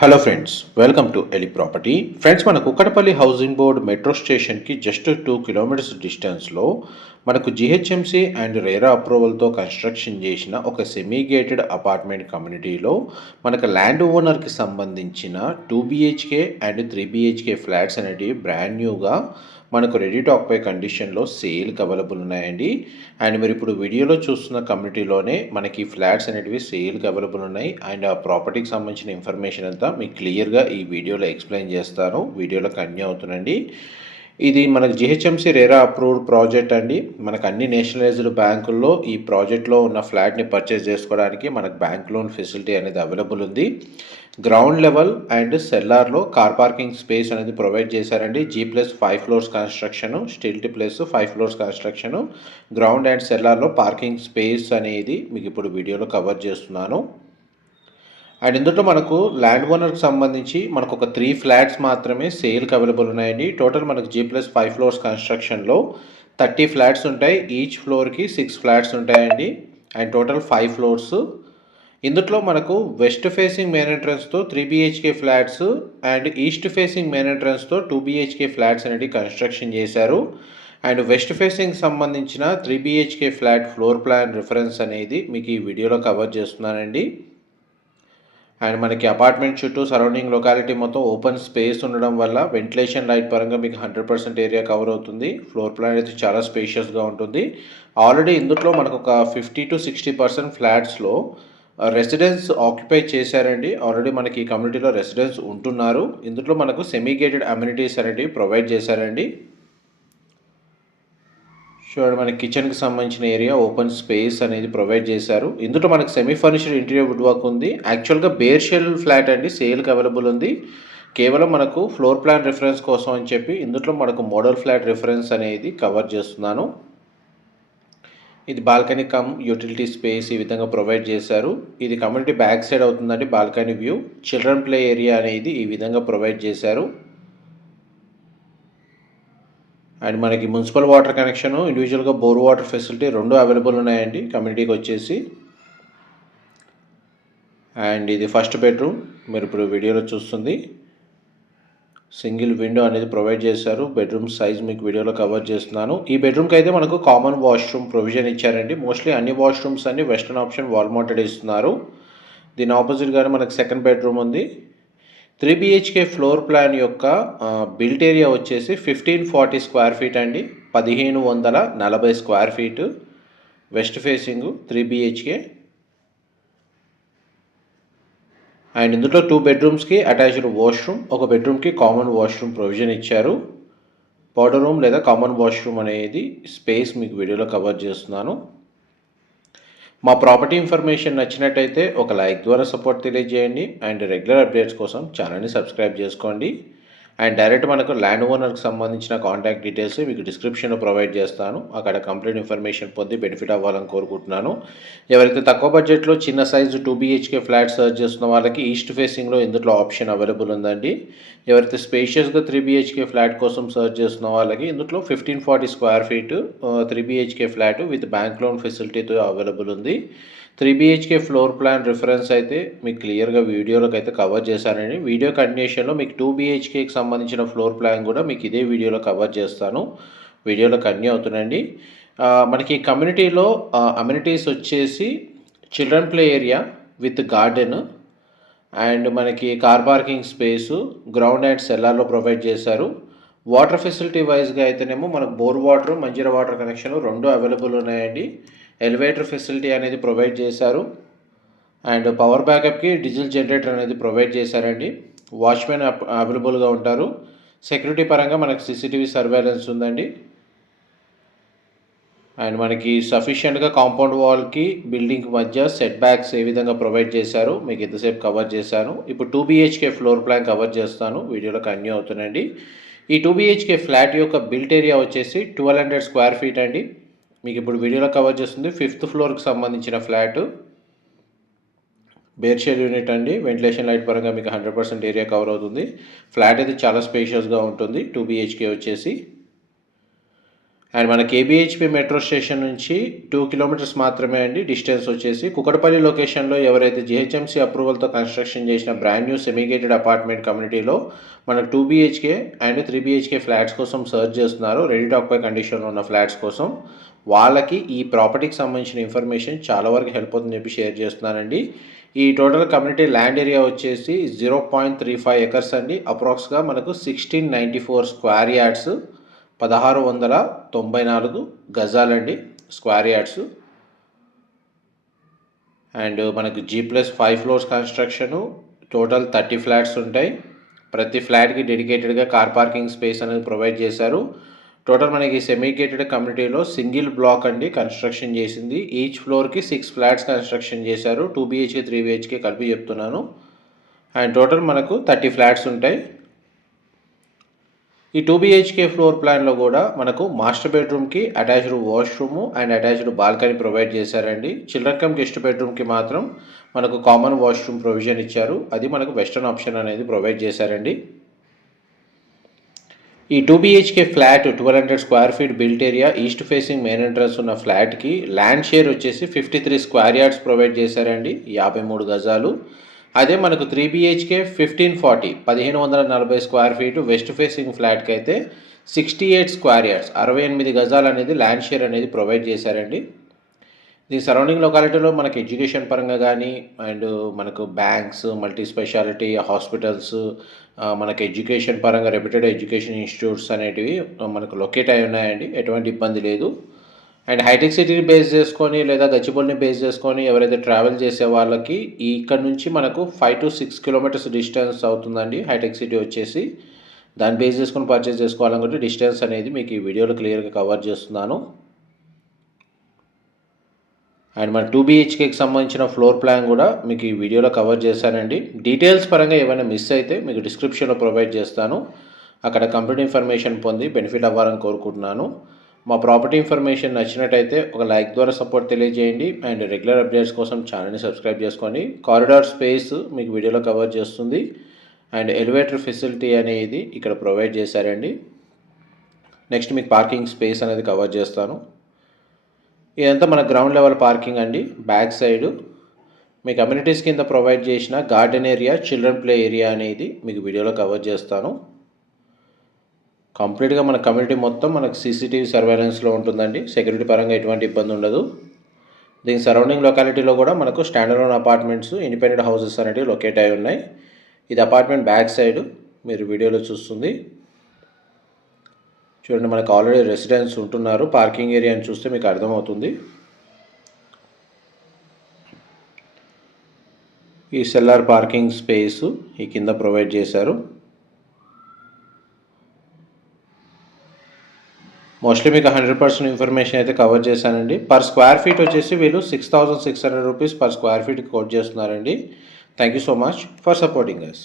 Hello friends, welcome to Eli property. Friends, మన Kukatpally housing board metro స్టేషన్కి just 2 kilometres డిస్టెన్స్లో మనకు జిహెచ్ఎంసి అండ్ రేరా అప్రూవల్తో కన్స్ట్రక్షన్ చేసిన ఒక సెమీ గేటెడ్ అపార్ట్మెంట్ కమ్యూనిటీలో మనకు ల్యాండ్ ఓనర్కి సంబంధించిన 2 BHK అండ్ 3 BHK ఫ్లాట్స్ అనేటివి బ్రాండ్ న్యూగా మనకు రెడీ టు ఆక్యుపై కండిషన్లో సేల్కి అవైలబుల్ ఉన్నాయండి. అండ్ మీరు ఇప్పుడు వీడియోలో చూస్తున్న కమ్యూనిటీలోనే మనకి ఫ్లాట్స్ అనేటివి సేల్కి అవైలబుల్ ఉన్నాయి. అండ్ ఆ ప్రాపర్టీకి సంబంధించిన ఇన్ఫర్మేషన్ అంతా మీకు క్లియర్గా ఈ వీడియోలో ఎక్స్ప్లెయిన్ చేస్తాను. వీడియోలో కంటిన్యూ అవుతుందండి. ఇది మనకు జిహెచ్ఎంసి రేరా అప్రూవ్డ్ ప్రాజెక్ట్ అండి. మనకు అన్ని నేషనలైజ్డ్ బ్యాంకుల్లో ఈ ప్రాజెక్ట్లో ఉన్న ఫ్లాట్ని పర్చేస్ చేసుకోవడానికి మనకు బ్యాంక్ లోన్ ఫెసిలిటీ అనేది అవైలబుల్ ఉంది. గ్రౌండ్ లెవెల్ అండ్ సెల్లార్లో కార్ పార్కింగ్ స్పేస్ అనేది ప్రొవైడ్ చేశారండి. G+5 floors construction, stilt plus 5 floors construction, ground and సెల్లార్లో పార్కింగ్ స్పేస్ అనేది మీకు ఇప్పుడు వీడియోలో కవర్ చేస్తున్నాను. అండ్ ఇందులో మనకు ల్యాండ్ ఓనర్కి సంబంధించి మనకు ఒక 3 ఫ్లాట్స్ మాత్రమే సేల్కి అవైలబుల్ ఉన్నాయండి. టోటల్ మనకు G+5 ఫ్లోర్స్ కన్స్ట్రక్షన్లో 30 ఫ్లాట్స్ ఉంటాయి. ఈచ్ ఫ్లోర్కి 6 ఫ్లాట్స్ ఉంటాయండి. And total 5 floors. ఇందులో మనకు వెస్ట్ ఫేసింగ్ మెయిన్ ఎంట్రన్స్తో 3 BHK flats and east facing main ఎంట్రన్స్తో 2 BHK ఫ్లాట్స్ అనేవి కన్స్ట్రక్షన్ చేశారు. అండ్ వెస్ట్ ఫేసింగ్ సంబంధించిన 3 BHK flat floor plan reference అనేది మీకు ఈ వీడియోలో కవర్ చేస్తున్నానండి. అండ్ మనకి అపార్ట్మెంట్ చుట్టూ సరౌండింగ్ లొకాలిటీ మొత్తం ఓపెన్ స్పేస్ ఉండడం వల్ల వెంటిలేషన్ లైట్ పరంగా మీకు 100% ఏరియా కవర్ అవుతుంది. ఫ్లోర్ ప్లాన్ అయితే చాలా స్పేషియస్గా ఉంటుంది. ఆల్రెడీ ఇందులో మనకు ఒక 50 to 60% ఫ్లాట్స్లో రెసిడెన్స్ ఆక్యుపై చేశారండి. ఆల్రెడీ మనకి ఈ కమ్యూనిటీలో రెసిడెన్స్ ఉంటున్నారు. ఇందులో మనకు సెమీ గేటెడ్ అమ్యూనిటీస్ అనేవి ప్రొవైడ్ చేశారండి. చూడండి, మనకి కిచెన్కి సంబంధించిన ఏరియా ఓపెన్ స్పేస్ అనేది ప్రొవైడ్ చేశారు. ఇందులో మనకు semi furnished interior wood work ఉంది. యాక్చువల్గా బేర్ షెల్ ఫ్లాట్ అండి, సేల్కి అవైలబుల్ ఉంది. కేవలం మనకు ఫ్లోర్ ప్లాన్ రిఫరెన్స్ కోసం అని చెప్పి ఇందులో మనకు మోడల్ ఫ్లాట్ రిఫరెన్స్ అనేది కవర్ చేస్తున్నాను. ఇది బాల్కనీ కమ్ యూటిలిటీ స్పేస్ ఈ విధంగా ప్రొవైడ్ చేశారు. ఇది కమ్యూనిటీ బ్యాక్ సైడ్ అవుతుందండి. Balcony view, children play area అనేది ఈ విధంగా ప్రొవైడ్ చేశారు. అండ్ మనకి మున్సిపల్ వాటర్ కనెక్షన్, ఇండివిజువల్గా బోర్ వాటర్ ఫెసిలిటీ రెండు అవైలబుల్ ఉన్నాయండి కమ్యూనిటీకి వచ్చేసి. అండ్ ఇది ఫస్ట్ బెడ్రూమ్, మీరు ఇప్పుడు వీడియోలో చూస్తుంది. సింగిల్ విండో అనేది ప్రొవైడ్ చేశారు. బెడ్రూమ్ సైజ్ మీకు వీడియోలో కవర్ చేస్తున్నాను. ఈ బెడ్రూమ్కి అయితే మనకు కామన్ వాష్రూమ్ ప్రొవిజన్ ఇచ్చారండి. మోస్ట్లీ అన్ని వాష్రూమ్స్ అన్ని వెస్టర్న్ ఆప్షన్ వాల్ మౌంటెడ్ ఇస్తున్నారు. దీని ఆపోజిట్గానే మనకు సెకండ్ బెడ్రూమ్ ఉంది. 3 BHK ఫ్లోర్ ప్లాన్ యొక్క బిల్ట్ ఏరియా వచ్చేసి 1540 స్క్వేర్ ఫీట్ అండి. 1540 square feet west facing 3 BHK. And ఇందులో 2 బెడ్రూమ్స్కి అటాచ్డ్ వాష్రూమ్, ఒక బెడ్రూమ్కి కామన్ వాష్రూమ్ ప్రొవిజన్ ఇచ్చారు. పౌడర్ రూమ్ లేదా కామన్ వాష్రూమ్ అనేది స్పేస్ మీకు వీడియోలో కవర్ చేస్తున్నాను. మా ప్రాపర్టీ ఇన్ఫర్మేషన్ నచ్చినట్టయితే ఒక లైక్ ద్వారా సపోర్ట్ తెలియజేయండి. అండ్ రెగ్యులర్ అప్డేట్స్ కోసం ఛానల్ని సబ్స్క్రైబ్ చేసుకోండి. అండ్ డైరెక్ట్ మనకు ల్యాండ్ ఓనర్కి సంబంధించిన కాంటాక్ట్ డీటెయిల్స్ మీకు డిస్క్రిప్షన్లో ప్రొవైడ్ చేస్తాను. అక్కడ కంప్లీట్ ఇన్ఫర్మేషన్ పొంది బెనిఫిట్ అవ్వాలని కోరుకుంటున్నాను. ఎవరైతే తక్కువ బడ్జెట్లో చిన్న సైజు 2 BHK ఫ్లాట్ సర్చ్ చేస్తున్న వాళ్ళకి ఈస్ట్ ఫేసింగ్లో ఇందులో ఆప్షన్ అవైలబుల్ ఉందండి. ఎవరైతే స్పేషియస్గా 3 BHK ఫ్లాట్ కోసం సర్చ్ చేస్తున్న వాళ్ళకి ఇందులో 1540 square feet 3 BHK flat with bank loan ఫెసిలిటీతో అవైలబుల్ ఉంది. 3 BHK ఫ్లోర్ ప్లాన్ రిఫరెన్స్ అయితే మీకు క్లియర్గా వీడియోలోకి అయితే కవర్ చేశానండి. వీడియో కంటిన్యూషన్లో మీకు 2 BHKకి సంబంధించిన ఫ్లోర్ ప్లాన్ కూడా మీకు ఇదే వీడియోలో కవర్ చేస్తాను. వీడియోలో కంటిన్యూ అవుతుందండి. మనకి కమ్యూనిటీలో అమ్యూనిటీస్ వచ్చేసి children play area with garden and మనకి car parking space, ground and సెల్లార్లో ప్రొవైడ్ చేశారు. వాటర్ ఫెసిలిటీ వైజ్గా అయితేనేమో మనకు bore water, Manjira water connection రెండు అవైలబుల్ ఉన్నాయండి. ఎలివేటర్ ఫెసిలిటీ అనేది ప్రొవైడ్ చేశారు. అండ్ పవర్ బ్యాకప్కి డీజిల్ జనరేటర్ అనేది ప్రొవైడ్ చేశారండి. వాచ్మెన్ అవైలబుల్గా ఉంటారు. సెక్యూరిటీ పరంగా మనకు CCTV సర్వేలెన్స్ ఉందండి. అండ్ మనకి సఫిషియెంట్గా కాంపౌండ్ వాల్కి బిల్డింగ్ మధ్య సెట్ బ్యాక్స్ ఏ విధంగా ప్రొవైడ్ చేశారు మీకు ఎంతసేపు కవర్ చేశాను. ఇప్పుడు 2 BHK ఫ్లోర్ ప్లాన్ కవర్ చేస్తాను. వీడియోలో కంటిన్యూ అవుతుందండి. ఈ 2 BHK ఫ్లాట్ యొక్క బిల్ట్ ఏరియా వచ్చేసి 1200 స్క్వేర్ ఫీట్ అండి. మీకు ఇప్పుడు వీడియోలో కవర్ చేస్తుంది 5th ఫ్లోర్కి సంబంధించిన ఫ్లాట్. బేర్ షెల్ యూనిట్ అండి. వెంటిలేషన్ లైట్ పరంగా మీకు 100% ఏరియా కవర్ అవుతుంది. ఫ్లాట్ అయితే చాలా స్పేషియస్గా ఉంటుంది. 2 BHK వచ్చేసి. అండ్ మన కేబిహెచ్పి మెట్రో స్టేషన్ నుంచి 2 కిలోమీటర్స్ మాత్రమే అండి డిస్టెన్స్ వచ్చేసి. కుకట్పల్లి లొకేషన్లో ఎవరైతే జిహెచ్ఎంసీ అప్రూవల్తో కన్స్ట్రక్షన్ చేసిన బ్రాండ్ న్యూ సెమీగేటెడ్ అపార్ట్మెంట్ కమ్యూనిటీలో మనకు 2 BHK అండ్ 3 BHK ఫ్లాట్స్ కోసం సర్చ్ చేస్తున్నారు, రెడీ టు ఆక్యుపై కండిషన్లో ఉన్న ఫ్లాట్స్ కోసం. వాళ్ళకి ఈ ప్రాపర్టీకి సంబంధించిన ఇన్ఫర్మేషన్ చాలా వరకు హెల్ప్ అవుతుందని చెప్పి షేర్ చేస్తున్నానండి. ఈ టోటల్ కమ్యూనిటీ ల్యాండ్ ఏరియా వచ్చేసి 0.35 ఎకర్స్ అండి. అప్రాక్స్గా మనకు 1694 స్క్వేర్ యార్డ్స్, 1694 గజాలండి స్క్వేర్ యార్డ్స్. అండ్ మనకు G+5 floors construction, total 30 flats ఉంటాయి. ప్రతి ఫ్లాట్కి డెడికేటెడ్గా కార్ పార్కింగ్ స్పేస్ అనేది ప్రొవైడ్ చేశారు. టోటల్ మనకి సెమీగేటెడ్ కమ్యూనిటీలో సింగిల్ బ్లాక్ అండి కన్స్ట్రక్షన్ చేసింది. ఈచ్ ఫ్లోర్కి 6 ఫ్లాట్స్ కన్స్ట్రక్షన్ చేశారు. 2 BHK 3 BHK కలిపి చెప్తున్నాను. అండ్ టోటల్ మనకు 30 ఫ్లాట్స్ ఉంటాయి. ఈ 2 BHK ఫ్లోర్ ప్లాన్లో కూడా మనకు మాస్టర్ బెడ్రూమ్కి attached washroom and attached balcony provide చేశారండి. చిల్డ్రన్ కమ్ గెస్ట్ బెడ్రూమ్కి మాత్రం మనకు కామన్ వాష్రూమ్ ప్రొవిజన్ ఇచ్చారు. అది మనకు వెస్టర్న్ ఆప్షన్ అనేది ప్రొవైడ్ చేశారండి. ఈ 2 BHK flat 1200 square feet built area, east facing main entrance ఉన్న ఫ్లాట్కి ల్యాండ్ షేర్ వచ్చేసి 53 స్క్వేర్ యార్డ్స్ ప్రొవైడ్ చేశారండి, 53 గజాలు. అదే మనకు 3 BHK 1540 square feet west facing ఫ్లాట్కి అయితే 68 స్క్వేర్ యార్డ్స్, 68 గజాలు అనేది ల్యాండ్ షేర్ అనేది ప్రొవైడ్ చేశారండి. దీని సరౌండింగ్ లొకాలిటీలో మనకి ఎడ్యుకేషన్ పరంగా కానీ అండ్ మనకు బ్యాంక్స్, మల్టీ స్పెషాలిటీ హాస్పిటల్స్, మనకు ఎడ్యుకేషన్ పరంగా రెప్యూటెడ్ ఎడ్యుకేషన్ ఇన్స్టిట్యూట్స్ అనేటివి మనకు లొకేట్ అయి ఉన్నాయండి. ఎటువంటి ఇబ్బంది లేదు. అండ్ హైటెక్ సిటీని బేస్ చేసుకొని లేదా గచ్చిబౌలిని బేస్ చేసుకొని ఎవరైతే ట్రావెల్ చేసే వాళ్ళకి ఇక్కడ నుంచి మనకు 5 to 6 కిలోమీటర్స్ డిస్టెన్స్ అవుతుందండి హైటెక్ సిటీ వచ్చేసి. దాన్ని బేస్ చేసుకొని పర్చేస్ చేసుకోవాలనుకుంటే డిస్టెన్స్ అనేది మీకు ఈ వీడియోలో క్లియర్గా కవర్ చేస్తున్నాను. అండ్ మన 2 BHKకి సంబంధించిన ఫ్లోర్ ప్లాన్ కూడా మీకు ఈ వీడియోలో కవర్ చేశానండి. డీటెయిల్స్ పరంగా ఏమైనా మిస్ అయితే మీకు డిస్క్రిప్షన్లో ప్రొవైడ్ చేస్తాను. అక్కడ కంప్లీట్ ఇన్ఫర్మేషన్ పొంది బెనిఫిట్ అవ్వాలని కోరుకుంటున్నాను. మా ప్రాపర్టీ ఇన్ఫర్మేషన్ నచ్చినట్టయితే ఒక లైక్ ద్వారా సపోర్ట్ తెలియజేయండి. అండ్ రెగ్యులర్ అప్డేట్స్ కోసం ఛానల్ని సబ్స్క్రైబ్ చేసుకోండి. కారిడార్ స్పేస్ మీకు వీడియోలో కవర్ చేస్తుంది. అండ్ ఎలివేటర్ ఫెసిలిటీ అనేది ఇక్కడ ప్రొవైడ్ చేశారండి. నెక్స్ట్ మీకు పార్కింగ్ స్పేస్ అనేది కవర్ చేస్తాను. ఇదంతా మన గ్రౌండ్ లెవెల్ పార్కింగ్ అండి. బ్యాక్ సైడు మీ కమ్యూనిటీస్ కింద ప్రొవైడ్ చేసిన garden area, children play area అనేది మీకు వీడియోలో కవర్ చేస్తాను. కంప్లీట్గా మన కమ్యూనిటీ మొత్తం మనకు CCTV సర్వేలెన్స్లో ఉంటుందండి. సెక్యూరిటీ పరంగా ఎటువంటి ఇబ్బంది ఉండదు. దీని సరౌండింగ్ లొకాలిటీలో కూడా మనకు స్టాండర్డ్ అపార్ట్మెంట్స్, ఇండిపెండెంట్ హౌసెస్ అనేవి లొకేట్ అయి ఉన్నాయి. ఇది అపార్ట్మెంట్ బ్యాక్ సైడ్ మీరు వీడియోలో చూస్తుంది. చూడండి, మనకు ఆల్రెడీ రెసిడెంట్స్ ఉంటున్నారు. పార్కింగ్ ఏరియాని చూస్తే మీకు అర్థమవుతుంది. ఈ సెల్లార్ పార్కింగ్ స్పేసు ఈ కింద ప్రొవైడ్ చేశారు. మోస్ట్లీ మీకు 100% ఇన్ఫర్మేషన్ అయితే కవర్ చేశానండి. పర్ స్క్వేర్ ఫీట్ వచ్చేసి వీళ్ళు 6600 rupees per square feet quote చేస్తున్నారండి. Thank you so much for supporting us.